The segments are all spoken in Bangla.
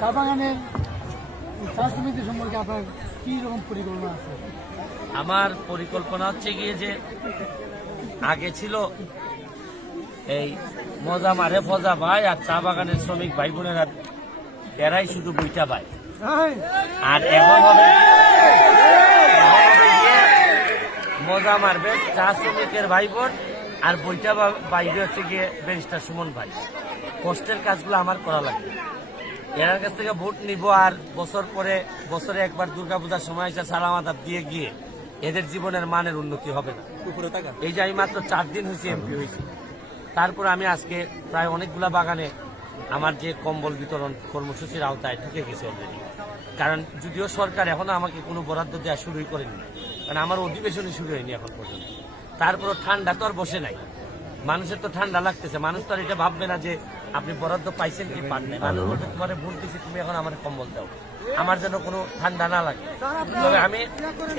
চা বাগানের চা সমিতি সম্পর্কে আপনার কি রকম পরিকল্পনা আছে? আমার পরিকল্পনা হচ্ছে গিয়ে যে আগে ছিল এই মজা মারে ফজা ভাই আর চা বাগানের শ্রমিক ভাই বোনেরা এরাই শুধু বইটা পায়, আর এখন হবে মজা মারবে চা শ্রমিকের ভাই বোন আর বইটা পাইবে হচ্ছে গিয়ে ব্যারিস্টার সুমন ভাই। কষ্টের কাজগুলো আমার করা লাগবে, এর কাছ থেকে ভোট নিব আর বছরে একবার দুর্গাপূজার সময় এসে সালাম আদাব দিয়ে গিয়ে এদের জীবনের মানের উন্নতি হবে না। এই যে আমি মাত্র 4 দিন হয়েছে এমপি হয়েছি, তারপর আমি আজকে প্রায় অনেকগুলা বাগানে আমার যে কম্বল বিতরণ কর্মসূচির আওতায় ঢুকে গেছে অলরেডি। কারণ যদিও সরকার এখনো আমাকে কোনো বরাদ্দ দেওয়া শুরুই করেনি, কারণ আমার অধিবেশনই শুরু হয়নি এখন পর্যন্ত। তারপরও ঠান্ডা তো আর বসে নাই, মানুষের তো ঠান্ডা লাগতেছে। মানুষ তো আর এটা ভাববে না যে আপনি বরাদ্দ পাইছেন কি পান নাই, মানুষ বলবে তোমার ভোট দিচ্ছি তুমি এখন আমার কম্বল দাও, আমার যেন কোনো ঠান্ডা না লাগে। তবে আমি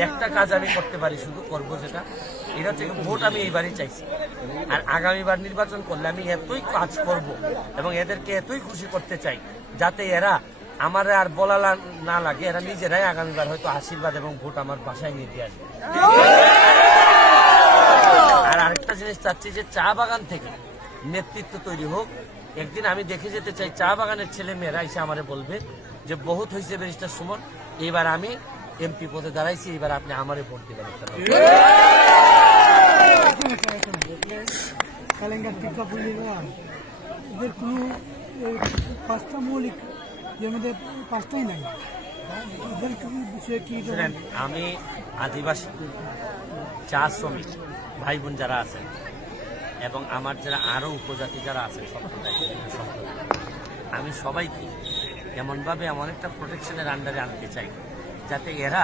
একটা কাজ আমি করতে পারি, শুধু করবো যেটা, এটা হচ্ছে ভোট আমি এইবারই চাইছি। আর আগামীবার নির্বাচন করলে আমি এতই কাজ করব এবং এদেরকে এতই খুশি করতে চাই যাতে এরা আমার আর বলা না লাগে, এরা নিজেরাই আগামীবার হয়তো আশীর্বাদ এবং ভোট আমার বাসায় নিয়ে দিয়ে আসবে। আর আরেকটা জিনিস চাচ্ছি যে চা বাগান থেকে নেতৃত্ব তৈরি হোক। একদিন আমি দেখে যেতে চাই চা বাগানের ছেলে মেয়েরা এসে আমারে বলবে যে বহুত হয়েছে ব্যারিস্টার সুমন, এবার আমি এমপি পদে দাঁড়াইছি, এবার আপনি আমারে ভোট দিবেন। পাঁচটা মৌলিক এর মধ্যে পাঁচটাই নাই। আমি আদিবাসী চা শ্রমিক ভাই বোন যারা আছেন এবং আমার যারা আরো উপজাতি যারা আছেন আমি সবাইকে এমনভাবে এমন একটা প্রোটেকশনের আন্ডারে আনতে চাই যাতে এরা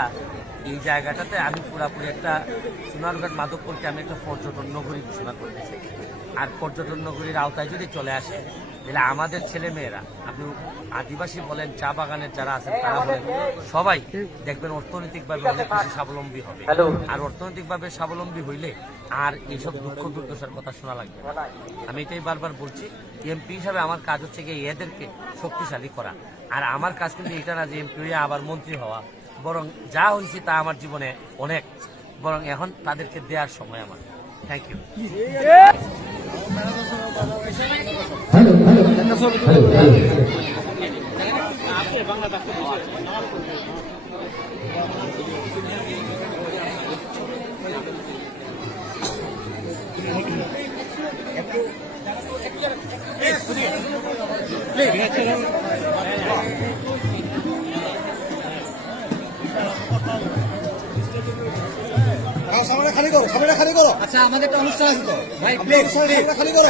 এই জায়গাটাতে, আমি পুরাপুরি একটা সোনারঘাট মাধবপুরকে আমি একটা পর্যটন নগরী ঘোষণা করতে চাই। আর পর্যটন নগরীর আওতায় যদি চলে আসে তাহলে আমাদের ছেলে মেয়েরা, আপনি আদিবাসী বলেন চা বাগানের যারা আছেন তারা বলেন, সবাই দেখবেন অর্থনৈতিকভাবে অনেক বেশি স্বাবলম্বী হবে। আর অর্থনৈতিকভাবে স্বাবলম্বী হইলে আর এইসব দুঃখ দুর্দশার কথা শোনা লাগবে। আমি এটাই বারবার বলছি, এমপি হিসাবে আমার কাজ হচ্ছে গিয়ে এদেরকে শক্তিশালী করা। আর আমার কাজ কিন্তু এটা না যে এমপি হয়ে আবার মন্ত্রী হওয়া, বরং যা হয়েছে তা আমার জীবনে অনেক, বরং এখন তাদেরকে দেওয়ার সময় আমার। Thank you. খালি করো। আচ্ছা, আমাদের একটা অনুষ্ঠান আছে তো ভাই, প্লিজ খালি করো।